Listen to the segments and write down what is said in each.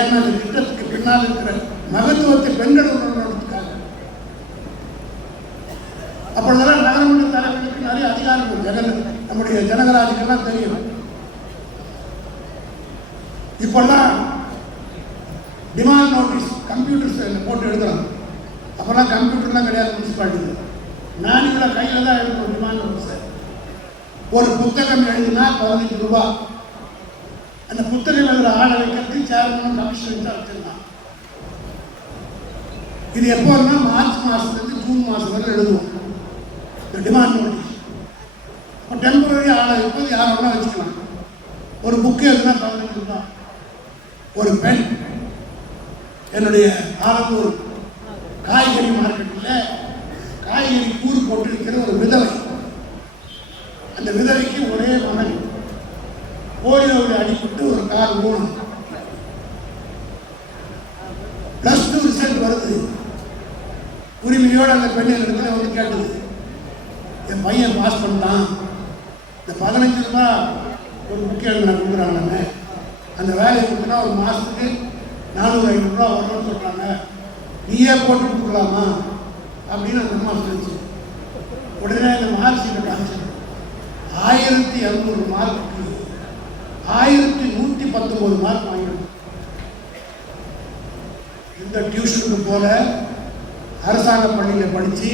ஏன்னா இந்த திட்டத்துக்கு பின்னால் இருக்கிற மகத்துவத்தை பெண்கள் உணர்வதற்காக. அப்பொழுதெல்லாம் நகரமன்ற தலைவர்களுக்கு நிறைய அதிகாரங்கள் நம்முடைய ஜனகராஜுக்கெல்லாம் தெரியும். இப்பெல்லாம் டிமாண்ட் நோட்டீஸ் கம்ப்யூட்டர்ஸ் போட்டு எழுதுறாங்க. அப்போல்லாம் கம்ப்யூட்டர்லாம் கிடையாது, முனிசிபாலிட்டி மேனுவலாக கையில் தான் எழுதும் டிமாண்ட் நோட்டீஸ். ஒரு புத்தகம் எழுதினா 15 ரூபா. அந்த புத்தகம் எழுதுகிற ஆளை வைக்கிறது சேர்மன் கமிஷன் தான் வச்சிருந்தான். இது எப்போன்னா மார்ச் மாதத்துலேருந்து ஜூன் மாதம் வரை எழுதுவோம் இந்த டிமாண்ட் நோட்டீஸ். இப்போ டெம்பரரி ஆளை வைப்பது யார் வேணா வச்சுக்கலாம். ஒரு புக்கு எழுதுனா 15 ரூபா. ஒரு பெண் என்னுடைய ஆலந்தூர் காய்கறி மார்க்கெட்டில் காய்கறி கூறு போட்டு இருக்கிற ஒரு விதவை. அந்த விதவைக்கு ஒரே மகன் போலியோவில் அடிப்பட்டு ஒரு கால் ஊனம். +2 ரிசல்ட் வருது. உரிமையோடு அந்த பெண்ணின் இடத்துல வந்து கேட்டது, என் பையன் பாஸ் பண்ணிட்டான், இந்த 15 ரூபா ஒரு புக்கு எழுத கொடுக்குறாங்க, அந்த வேலையை கொடுத்தனா ஒரு மாதத்துக்கு 400-500 ரூபா வரணும்னு சொல்கிறாங்க, நீயே போட்டு கொடுக்கலாமா அப்படின்னு அந்த அம்மா சொல்லிச்சு. உடனே அந்த மார்க் ஷீட்டை காமிச்சு 1200 மார்க்குக்கு 1119 மார்க் வாங்கிடும். இந்த டியூஷனுக்கு போல அரசாங்க பள்ளியில் படித்து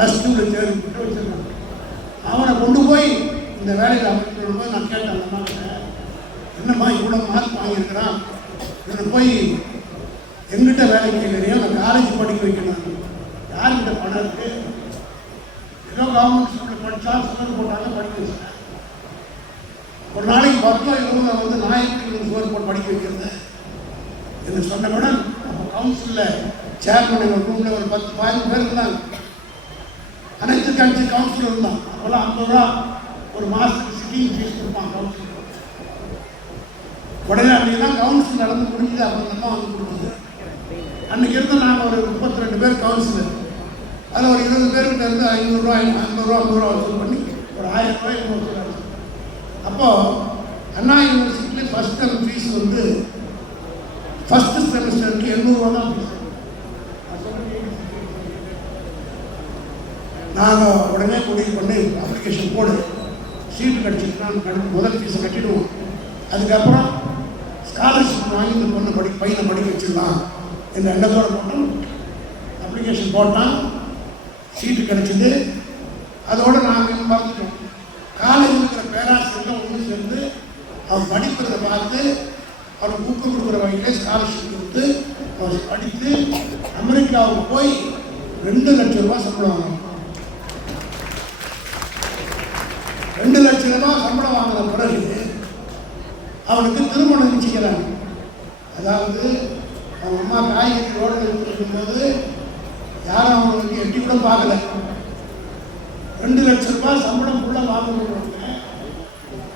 +2 தேர்வு விட்டு வச்சிருக்காங்க. அவனை கொண்டு போய் இந்த வேலையில் அமைக்கணும் போது நான் கேட்டேன், அந்த மாதிரி என்னம்மா இவ்வளோ மார்க் வாங்கியிருக்கிறான், இவனை போய் எங்கிட்ட வேலைக்கு கேட்குறீங்க, நான் காலேஜ் படிக்க வைக்கணும், யாருக்கிட்ட பணம் இருக்குது, ஏதோ கவர்மெண்ட் ஸ்கூலில் படித்தா சுவர் போட்டாங்க படிக்க வச்சுட்டேன். ஒரு நாளைக்கு 10-20 வந்து 1020 சுவர் போட்டு படிக்க வைக்கிறது என்று சொன்னவுடன் அப்போ கவுன்சிலில் சேர்மன் எங்கள் ரூமில் ஒரு 10-15 பேர் இருந்தாங்க. அனைத்து கட்சி கவுன்சிலர் இருந்தான். அப்போல்லாம் 50 ரூபா ஒரு மாதத்துக்கு சிட்டிங் ஃபீஸ் கொடுப்பாங்க கவுன்சிலர். உடனே அன்றைக்கி தான் கவுன்சில் நடந்து முடிஞ்சது. அப்புறம் வந்து கொடுத்தது. அன்றைக்கி இருந்து நாங்கள் ஒரு 32 பேர் கவுன்சிலர். அதில் ஒரு 20 பேர்கிட்ட இருந்து 500 ரூபா 50 ரூபா 50 ரூபா வசூல் பண்ணி ஒரு 1000 ரூபாய் வசூல் ஆச்சு. அப்போது அண்ணா யூனிவர்சிட்டியில் ஃபஸ்ட் டேர்ம் ஃபீஸ் வந்து ஃபஸ்ட்டு செமஸ்டருக்கு 800 ரூபா தான் ஃபீஸ். நாங்கள் உடனே முடிவு பண்ணி அப்ளிகேஷன் போடு, சீட்டு கிடச்சிட்டுனா முதல் ஃபீஸை கட்டிடுவோம், அதுக்கப்புறம் ஸ்காலர்ஷிப் வாங்கி இந்த பொண்ணை பையனை படிக்க வச்சிடலாம் என்ற எண்ணத்தோடு போட்டோம். அப்ளிகேஷன் போட்டால் சீட்டு கிடச்சிது. அதோடு நாங்கள் பார்த்துட்டோம். காலேஜில் இருக்கிற பேராசிரியர்கள் ஒன்று சேர்ந்து அவர் படிக்கிறத பார்த்து அவர் ஊக்கம் கொடுக்குற வகையில் ஸ்காலர்ஷிப் கொடுத்து அவர் படித்து அமெரிக்காவுக்கு போய் 2 லட்சம் ரூபா சம்பளம் வாங்கணும். 2 லட்சம் ரூபாய் சம்பளம் வாங்கின பிறகு அவனுக்கு திருமணம் நிச்சயிக்கிறாங்க. அதாவது அவங்க அம்மா காய்கறி ரோடு இருக்கும்போது யாரும் அவங்களுக்கு எட்டி கூட பார்க்கல. 2 லட்சம் ரூபாய் சம்பளம் ஃபுல்லாக வாங்கணுன்னு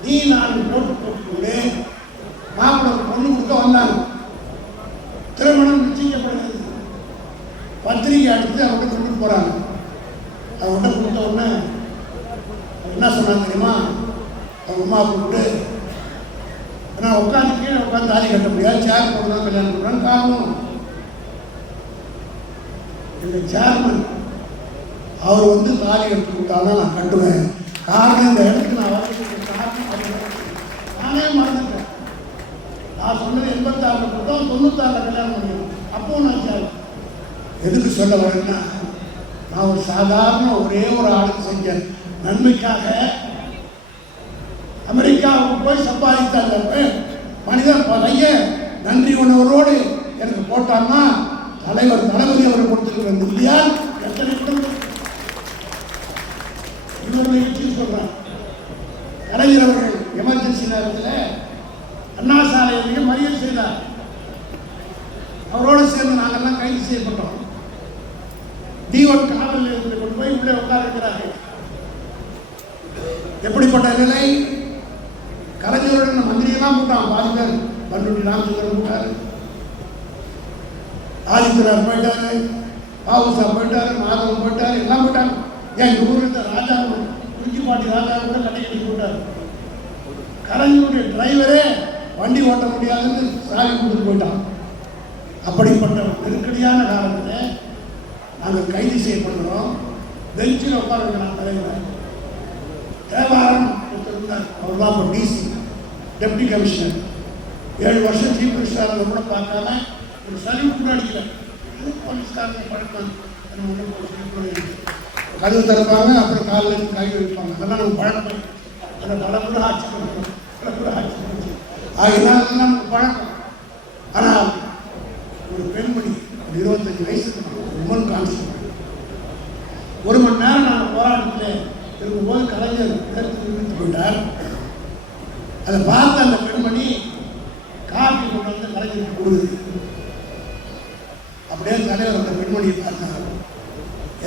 நீ நான் போட்டுக்கொண்டு மாப்பிள்ளை பொண்ணு கொடுக்க வந்தாங்க. திருமணம் நிச்சயிக்கப்படுகிறது. பத்திரிகை அடித்து அவங்கள்ட்ட கொண்டு போகிறாங்க. அவங்கள்ட்ட கொடுத்த உடனே என்ன சொன்னாங்க தெரியுமா, அவங்க அம்மா கூப்பிட்டு, நான் உட்காந்து கீழே உட்காந்து தாலி கட்ட முடியாது, சேர் போட்டு தான் கல்யாணம் பண்ணுறான்னு காரணம் இந்த சேர்மன் அவர் வந்து தாலி எடுத்து கொடுத்தாதான் நான் கட்டுவேன். காரணம் இந்த இடத்துக்கு நான் வரதுக்கு காரணம் நானே மறந்துட்டேன். நான் சொன்னது 86 கொடுத்தோம், 96 கல்யாணம் பண்ணிடுவோம். அப்போவும் நான் சேர் எதுக்கு சொல்ல வரேன்னா, நான் ஒரு சாதாரண ஒரே ஒரு ஆளுக்கு செஞ்ச நன்மைக்காக அமெரிக்காவுக்கு போய் சம்பாதித்தாங்க மனிதன் பையன் நன்றி உணர்வோடு எனக்கு போட்டான்னா தலைவர் தளபதி அவர் கொடுத்துருக்கிறது இல்லையா? எத்தனை குடும்பம் இன்னொரு விஷயம் சொல்றேன். கலைஞர் அவர்கள் எமர்ஜென்சி நேரத்தில் அண்ணா சாலையை மறியல் செய்தார். அவரோடு சேர்ந்து நாங்கள்லாம் கைது செய்யப்பட்டோம். D1 காவல் நிலையத்தில் கொண்டு போய் உள்ளே உட்கார இருக்கிறார்கள். எப்படிப்பட்ட நிலை? கலைஞருடன் மந்திரியெல்லாம் போட்டான். பாதி பேர் பண்ருட்டி ராமச்சந்திரன் போட்டாரு, ஆதித்யநாத் போயிட்டாரு, பாபுசா போயிட்டாரு, மாதவன் போயிட்டாரு, எல்லாம் போயிட்டாங்க. ஏன் எங்கள் ஊரில் இருந்த ராஜா குறிஞ்சிப்பாட்டி ராஜா கூட கட்டி கட்டி போட்டார். கலைஞருடைய டிரைவரே வண்டி ஓட்ட முடியாதுன்னு சாவி கொடுத்து போயிட்டான். அப்படிப்பட்ட நெருக்கடியான காலத்தில் நாங்கள் கைது செய்யப்படுகிறோம். பெஞ்சில் உட்கார வைக்கிறான் தலைவர். தேவாரம் இருந்தார், அவர் தான் இப்போ டிசி, டெப்டி கமிஷனர். 7 வருஷம் சீஃப் மினிஸ்டர் கூட பார்க்காம ஒரு சல்யூட் கூட அடிக்கல. போலீஸ்காரங்க பழக்கம் கதவு திறப்பாங்க, அப்புறம் காலில் கை வைப்பாங்க. அதெல்லாம் நம்ம பழக்கம். அதை பலமுறை ஆட்சி பண்ணுறோம், பலமுறை ஆட்சி பண்ணுறோம். ஆகினால் அதெல்லாம் நமக்கு பழக்கம். ஆனால் ஒரு பெண்மணி 25 வயசுக்கு உமன் கான்ஸ்டபிள் 1 மணி நேரம் நாங்கள் போராட்டத்தில் இருக்கும்போது கலைஞர் நிறுத்தி போயிட்டார். அதை பார்த்து அந்த பெண்மணி காப்பி கொண்டு வந்து கலைஞருக்கு கொடுக்குது. அப்படியே தலைவர் அந்த பெண்மணியை பார்த்தார்.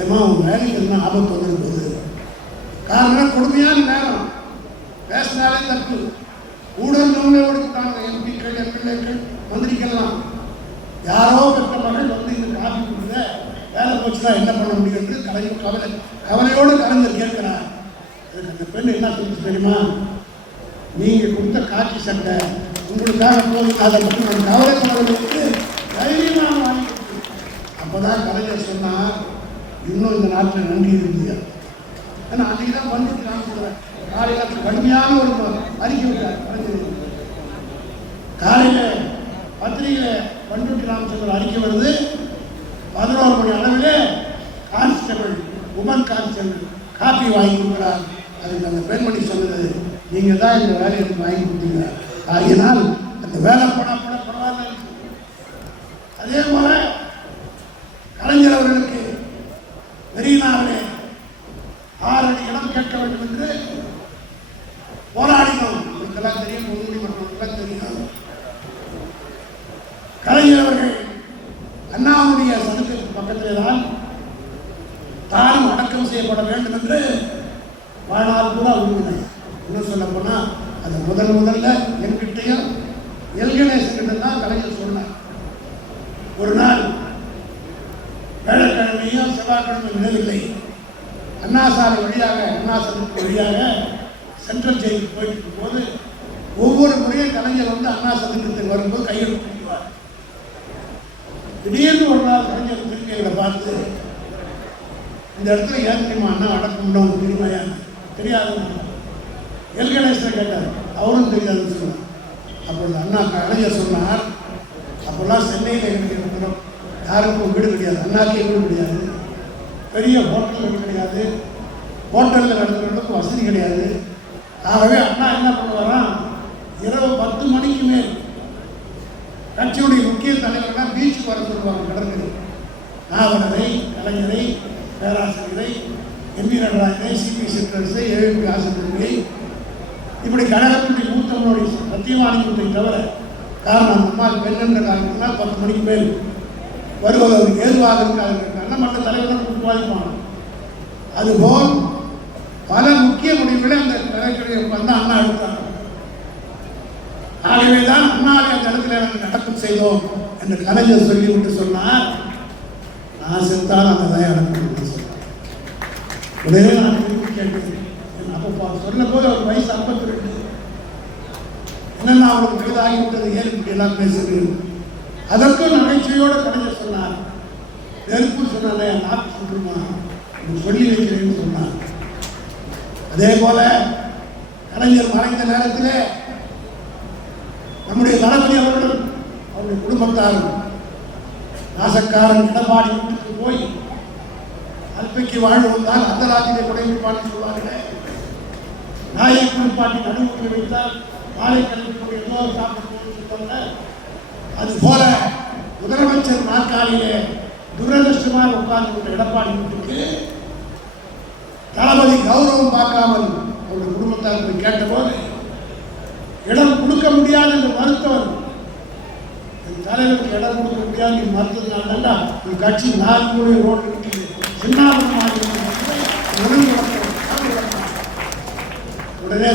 ஏமா உன் வேலைக்கு என்ன ஆபத்து வந்துடும் போது காரணம் கொடுமையான நேரம், பேசினாலே தப்பு. ஊடகங்களே கொடுத்தாங்க, எம்பிக்கள், எம்எல்ஏக்கள், மந்திரிக்கெல்லாம். யாரோ பெற்ற மகள் வந்து இந்த காப்பி கொடுக்குற வேலை போச்சுன்னா என்ன பண்ண முடியும் என்று கலைஞர் கவலையோடு கலைஞர் கேட்கிறார். அதுக்கு அந்த பெண் என்ன சொல்லுச்சு தெரியுமா? நீங்கள் கொடுத்த காட்சி சட்டை உங்களுக்காக போதும், அதை பற்றி நான் கவலைப்படுவதற்கு தைரியமாக வாங்கி கொடுத்து. அப்போதான் கலைஞர் சொன்னார், இன்னும் இந்த நாட்டில் நன்றி இருந்தீங்க. ஏன்னா அன்றைக்கி தான் வந்துட்டு நான் சொல்கிறேன். காலையில் கடுமையான ஒரு அறிக்கை விட்டார் கலைஞர். காலையில் பத்திரிகையில் பண்ருட்டி ராமச்சந்திரன் அறிக்கை வருது. 11 மணி அளவில் கான்ஸ்டபிள், உமன் கான்ஸ்டபிள் காப்பி வாங்கி கொடுக்குறார். அதுக்கு அந்த பெண்மணி சொன்னது, நீங்கள் தான் இந்த வேலையை எனக்கு வாங்கி கொடுத்தீங்க, ஆகினால் அந்த வேலை போனால் கூட பரவாயில்ல. அதே போல கலைஞர் அவர்களுக்கு மெரினாவிலே 6 அடி இடம் கேட்க வேண்டும் என்று போராடினோம். இதெல்லாம் தெரியும், பொது நீதிமன்றத்துக்கெல்லாம் தெரியும். கலைஞர் அவர்கள் அண்ணாவுடைய சதுக்கத்துக்கு பக்கத்திலே தான் தானும் அடக்கம் செய்யப்பட வேண்டும் என்று வாழ்நாள் கூட விரும்பினார். இன்னும் சொல்ல போனால் அது முதல்ல என்கிட்டையும் எல்கணேசன்கிட்ட தான் கலைஞர் சொன்னார். ஒரு நாள் வேலைக்கிழமையும் செவ்வாய்க்கிழமை நிலவில்லை, அண்ணா சாலை வழியாக, அண்ணா சதுக்கு வழியாக சென்ட்ரல் ஜெயிலுக்கு போயிட்டு இருக்கும்போது ஒவ்வொரு முறையும் கலைஞர் வந்து அண்ணா சதுக்கத்துக்கு வரும்போது கையெழுத்து கொடுக்குவார். திடீர்னு ஒரு நாள் கலைஞர் திருக்கைகளை பார்த்து, இந்த இடத்துல ஏன் தெரியுமா அண்ணா அடக்கம் தெரியுமா? தெரியாதுன்னு எல்கணேசன் கேட்டார். அவரும் தெரியாதுன்னு சொன்னார். அப்பொழுது அண்ணா கலைஞர் சொன்னார், அப்போல்லாம் சென்னையில் எங்களுக்கு இருக்கிறோம், யாருக்கும் வீடு கிடையாது, அண்ணாக்கே வீடு கிடையாது, பெரிய ஹோட்டல் கிடையாது, ஹோட்டலில் நடத்துறதுக்கு வசதி கிடையாது. ஆகவே அண்ணா என்ன பண்ணுவாராம், இரவு 10 மணிக்கு மேல் கட்சியுடைய முக்கிய தலைவர்கள் பீச்சுக்கு வர சொல்லுவாங்க. கடற்கரை நாவலரை, கலைஞரை, பேராசிரியரை, எம்பி நடராஜனை, சிபி சிற்றரசை, எழுபி ஆசிரியர்களை, இப்படி கழகத்தினுடைய மூத்தவனுடைய சத்தியவாணியத்தை தவிர, காரணம் அந்த அம்மா பெண் என்ற காரணத்தினால் 10 மணிக்கு மேல் வருவது அவருக்கு ஏதுவாக இருக்காது. மற்ற தலைவர்கள் விவாதிப்பாங்க. அதுபோல் பல முக்கிய முடிவுகளை அந்த கலைஞரை வந்து அண்ணா எடுத்தாங்க. ஆகவேதான் அண்ணாவை அந்த இடத்துல எனக்கு அடக்கம் செய்தோம் என்று கலைஞர் சொல்லிவிட்டு சொன்னார், நான் சென்றால் அந்த தான் அடக்கம் சொன்னார். உடனே நான் திருப்பி கேட்டேன். அப்போ சொல்லும் போது அவர் வயசு 52. என்னென்ன அவருக்கு கைதாகிவிட்டது, ஏன் இப்படி எல்லாம் பேசுகிறீர்கள்? அதற்கும் நகைச்சுவையோடு கலைஞர் சொன்னார், நெருப்பு சொன்னாலே நாக்கு சொல்லுமா சொல்லி வைக்கிறேன்னு சொன்னார். அதே போல கலைஞர் மறைந்த நேரத்தில் நம்முடைய தளபதி அவர்களும் அவருடைய குடும்பத்தாரும் நாசக்காரன் எடப்பாடி வீட்டுக்கு போய் அல்பைக்கு வாழ்வு வந்தால் அந்த ராத்திரை குடைப்பாட்டி சொல்வார்களே, நாயை குளிப்பாட்டி நடுவுக்கு வைத்தால் நாளை கல்விக்குரிய ஏதோ சாப்பிட்டு சொல்வாங்க. அதுபோல முதலமைச்சர் நாற்காலியிலே துரதிருஷ்டமாக உட்கார்ந்து எடப்பாடி வீட்டுக்கு தளபதி கௌரவம் பார்க்காமல் அவருடைய குடும்பத்தார் போய் கேட்டபோது இடம் கொடுக்க முடியாது என்று மறுத்தவர். தலைவருக்கு இடம் கொடுக்க முடியாது என்று மறுத்ததுனால ஒரு கட்சி 4 கோடி ரோடு உடனே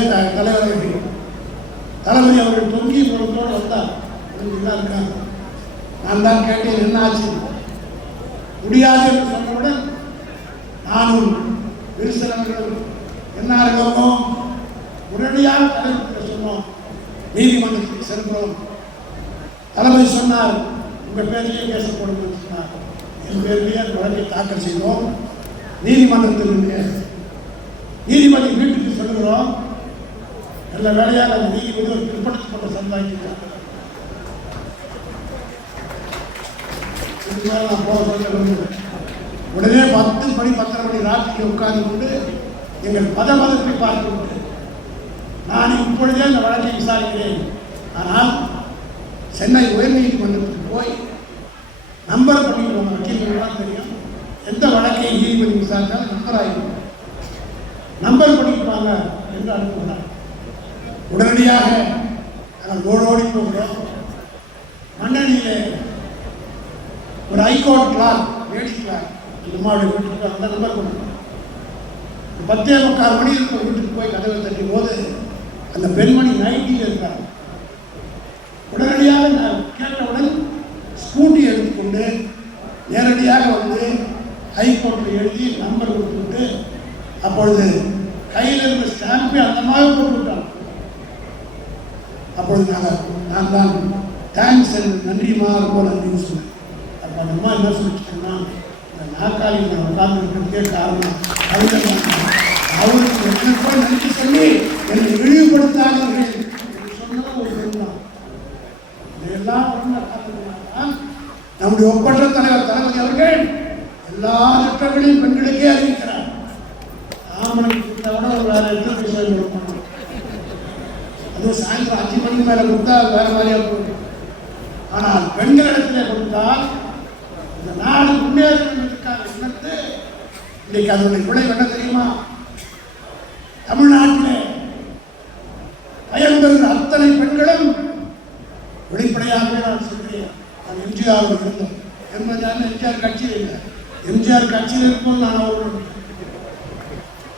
தளபதி அவர்கள் தொங்கி முகத்தோடு வந்தார். இருக்காங்க, நான் தான் கேட்டேன் என்ன ஆச்சு, முடியாது என்று சொன்னவுடன் நானும் விரிசனங்களும் என்ன இருக்கோம் உடனடியாக தலைவர்கிட்ட சொன்னோம், நீதிமன்றத்துக்கு செல்கிறோம். தலைமை சொன்னார், உங்கள் பேரிலேயே கேஸ் போடுங்கன்னு சொன்னார். என் பேரிலேயே அந்த வழக்கை தாக்கல் செய்தோம். நீதிமன்றத்தினுடைய நீதிபதி வீட்டுக்கு சொல்லுகிறோம். எல்லா வேலையாக அந்த நீதிபதி ஒரு பிற்படுத்தப்பட்ட சமுதாயத்திற்கு நான் போக சொல்ல உடனே 10 மணி 10:30 மணி ராத்திரி உட்கார்ந்து கொண்டு எங்கள் மதத்தை பார்த்து கொண்டு நான் இப்பொழுதே அந்த வழக்கை விசாரிக்கிறேன். ஆனால் சென்னை உயர்நீதிமன்றத்துக்கு போய் நம்பர் பண்ணிடுவாங்க. வக்கீல்கள்லாம் தெரியும், எந்த வழக்கை நீதிபதி விசாரித்தாலும் நம்பர் ஆகிடும், நம்பர் பண்ணிக்குவாங்க என்று அனுப்புகிறார். உடனடியாக நாங்கள் ஓடோடி போகிறோம். மண்ணடியிலே ஒரு ஹைகோர்ட் கிளார்க், லேடி கிளார்க், இந்த மாதிரி வீட்டுக்கு அந்த நம்பர் கொடுக்கணும். 10:45 மணி இருக்கிற வீட்டுக்கு போய் கதவை தட்டும் போது அந்த பெண்மணி நைட்டில் இருக்காங்க. உடனடியாக நான் கேட்டவுடன் ஸ்கூட்டி எடுத்துக்கொண்டு நேரடியாக வந்து ஹைகோர்ட்டில் எழுதி நம்பர் கொடுத்துட்டு அப்பொழுது கையில் இருந்த ஸ்டாம்பை அந்த மாதிரி போட்டுவிட்டாங்க. அப்பொழுது நான் தான் தேங்க்ஸ் நன்றிமா ரொம்ப நன்றி சொன்னேன். அப்போ அந்த அம்மா என்ன சொல்லிச்சுன்னா, இந்த நாற்காலியில் நான் உட்கார்ந்து இருக்கிறதுக்கே காரணம் அவருக்கு என்னப்போ நன்றி சொல்லி என்னை இழிவுபடுத்தாதீர்கள் என்று சொன்னதும் ஒரு பெருந்தான். இதையெல்லாம் நம்முடைய ஒப்பற்ற தலைவர் தளபதி அவர்கள் எல்லா திட்டங்களையும் பெண்களுக்கே அறிவிக்கிறார். ஆம்பளைக்கு கொடுத்தா கூட ஒரு வேற இடத்துல போய் கொடுக்கணும். அதுவும் சாயந்தரம் 5 மணிக்கு மேலே கொடுத்தா வேற மாதிரியாக போகும். ஆனால் பெண்களிடத்திலே கொடுத்தால் இந்த நாடு முன்னேறுவதற்கான எண்ணத்து இன்னைக்கு அதனுடைய விளைவு என்ன தெரியுமா? தமிழ்நாட்டிலே பயன்பெறுகிற அத்தனை பெண்களும் வெளிப்படையாகவே நான் சொல்கிறேன். நான் எம்ஜிஆர் இருந்தோம். எம்ஜிஆர் கட்சியில் இல்லை. எம்ஜிஆர் கட்சியில் இருக்கும்போது நான்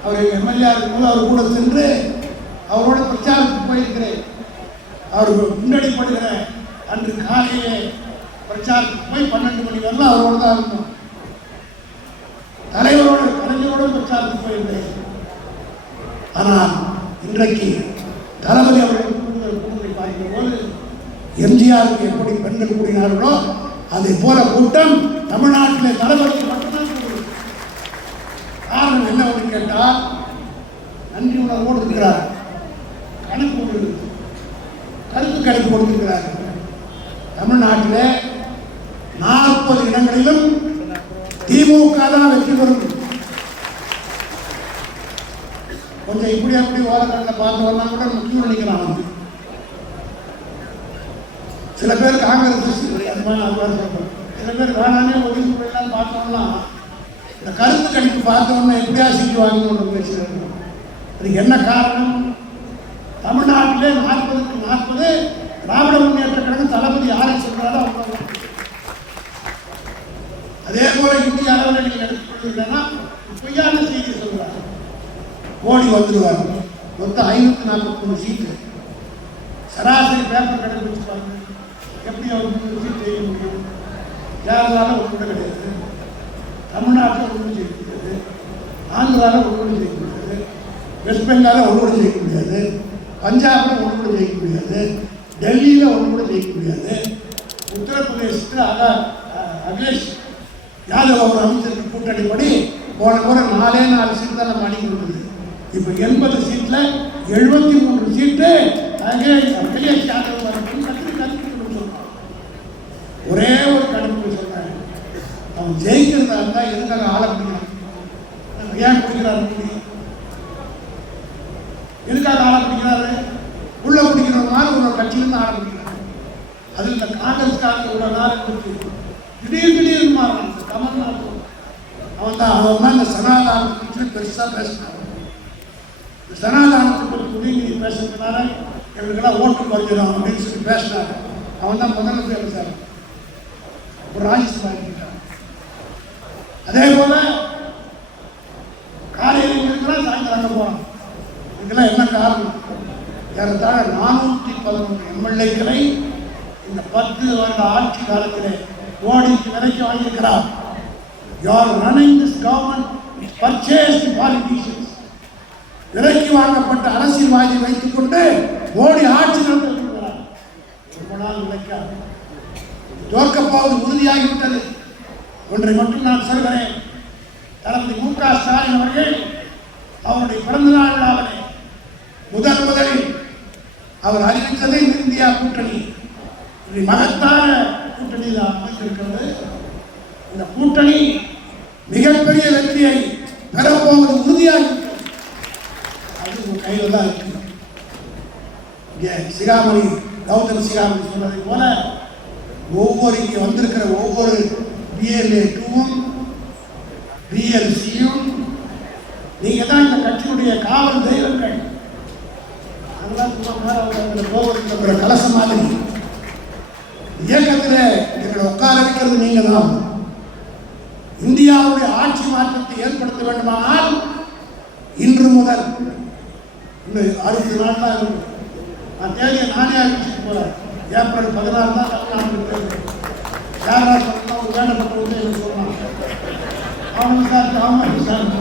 அவர் எம்எல்ஏ இருக்கும்போது அவர் கூட சென்று அவரோட பிரச்சாரத்துக்கு போயிருக்கிறேன். அவருக்கு முன்னெடுப்படுகிற அன்று காலையிலே பிரச்சாரத்துக்கு போய் 12 மணி வரலாம் அவரோட தான் இருந்தோம். தலைவரோட கலைஞரோட பிரச்சாரத்துக்கு போயிருந்தேன். ஆனால் இன்றைக்கு தளபதி அவர்கள் கூடுதலை பார்க்கிற போது எம்ஜிஆருக்கு எப்படி பெண்கள் கூடினார்களோ அதை போல கூட்டம் தமிழ்நாட்டிலே தளபதிக்கு மட்டும்தான் கூடுது. காரணம் என்னவென்று கேட்டால் நன்றி உணர்வோடு இருக்கிறார். கணக்கு கருத்து கணக்கு கொடுத்திருக்கிறார். தமிழ்நாட்டிலே 40 இடங்களிலும் திமுக தான் வெற்றி பெறும். கொஞ்சம் இப்படி அப்படி ஓரக்கண்ணில் பார்த்து வரலாம் கூட முக்கியம் நினைக்கிறான். சில பேர் காங்கிரஸ் அது மாதிரி சொல்றோம். சில பேர் வேணானே ஒதுக்கி போயிடலாம் பார்த்தோம்னா இந்த கருத்து கணிப்பு பார்த்தோம்னா எப்படியா சீட்டு வாங்கணும்னு பேசுகிறாங்க. அதுக்கு என்ன காரணம்? தமிழ்நாட்டிலே 40க்கு 40 திராவிட முன்னேற்ற கழகம் தளபதி யாரை சொல்றாரோ அவங்க. அதே போல இந்திய அளவில் நீங்கள் எடுத்துக்கொள்வீங்கன்னா பொய்யான செய்தி சொல்றாரு. மோடி வந்துடுவார். மொத்தம் 543 சீட்டு. சராசரி பேப்பர் கணக்கு வச்சு பாருங்க, எப்படி அவர் சீட் செய்ய முடியும்? கேரளாவில் ஒன்று கிடையாது, தமிழ்நாட்டில் ஒன்றும் செய்ய முடியாது, ஆந்திராவில் ஒன்றும் செய்ய முடியாது, வெஸ்ட் பெங்காலில் ஒன்றும் செய்ய முடியாது, பஞ்சாபில் ஒன்று கூட ஜெயிக்க முடியாது, டெல்லியில் ஒன்று கூட ஜெயிக்க முடியாது, உத்தரப்பிரதேசத்தில் அகிலேஷ் யாதவ் அவர் அமைச்சருக்கு கூட்டணிப்படி போன முறை 4 சீட் தான் நம்ம அணிக்கு இருந்தது. இப்போ 80 சீட்டில் 73 சீட்டு அகிலேஷ் யாதவ் கருத்து சொல்றான். ஒரே ஒரு கணக்கு சொல்றாங்க, அவன் ஜெயிக்கிறதா இருந்தால் எதுக்காக ஆள பிடிக்கிறான்? ஏன் பிடிக்கிறாரு? எதுக்காக ஆள பிடிக்கிறாரு? உள்ள பிடிக்கிற மாதிரி ஒரு கட்சியிலிருந்து ஆள பிடிக்கிறாரு. அதில் இந்த காங்கிரஸ்காரங்க இவ்வளோ நாள் திடீர்னு மாறான். கமல்நாத் அவன் தான் இந்த சனாதானத்தை பற்றி பெருசாக பேசினான். இந்த சனாதானத்தை பற்றி உதயநிதி பேசுறதுனால எங்களுக்கெல்லாம் ஓட்டு குறைஞ்சிடும் அப்படின்னு சொல்லி பேசினார். அவன் தான் முதல்ல பேசுறார். ஒரு ராஜ்யசபா இருக்கிறார். அதே போல காலையில் இருக்கிறான், சாயந்தரம் போகிறான். இதுக்கெல்லாம் என்ன காரணம்? ஏறத்தாழ 411 எம்எல்ஏக்களை இந்த 10 வருட ஆட்சி காலத்திலே மோடிக்கு விலைக்கு வாங்கியிருக்கிறார். You are running this government with purchased politicians. விலைக்கு வாங்கப்பட்ட அரசியல்வாதியை வைத்துக் கொண்டு மோடி ஆட்சி நடத்திருக்கிறார். நாள் நிலைக்காது. தோற்கப்போவது உறுதியாகிவிட்டது. ஒன்றை மட்டும் நான் சொல்கிறேன். தளபதி மு.க. ஸ்டாலின் அவர்கள் அவருடைய பிறந்தநாள் விழாவிலே முதலில் அவர் அறிவித்தது இந்தியா கூட்டணி மகத்தான கூட்டணியில் அமைந்திருக்கிறது. இந்த கூட்டணி மிகப்பெரிய வெற்றியை பெறப்போவது உறுதியாகிவிட்டது. அது உங்க கையில் தான் இருக்கு. இங்கே சிகாமணி கௌதம் சிகாமணி சொன்னதை போல இங்கே வந்திருக்கிற ஒவ்வொரு பிஎல்ஏ2வும் பிஎல்சியும் நீங்க தான் இந்த கட்சியுடைய காவல் தெய்வங்கள். அதெல்லாம் கலச மாதிரி இயக்கத்தில் எங்களை உட்கார வைக்கிறது நீங்க தான். இந்தியாவுடைய ஆட்சி மாற்றத்தை ஏற்படுத்த வேண்டுமானால் இன்று முதல் இன்னும் 60 நாள் தான் இருக்கும். நான் தேதியை நானே அறிவிச்சுட்டு போறேன். ஏப்ரல் 16 தான் தமிழ்நாட்டுக்கு தேர்தல். யாரா சொல்லலாம் ஒரு வேண்டப்பட்டவங்க எனக்கு சொல்லலாம். அவங்க விசாரிச்சு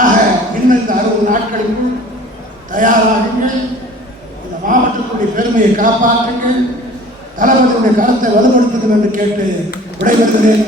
ஆக இன்னும் இந்த 60 நாட்களுக்குள் தயாராகுங்கள். இந்த மாவட்டத்துடைய பெருமையை காப்பாற்றுங்கள். தளபதியுடைய கருத்தை வலுப்படுத்துங்கள் என்று கேட்டு விடைபெறுகிறேன்.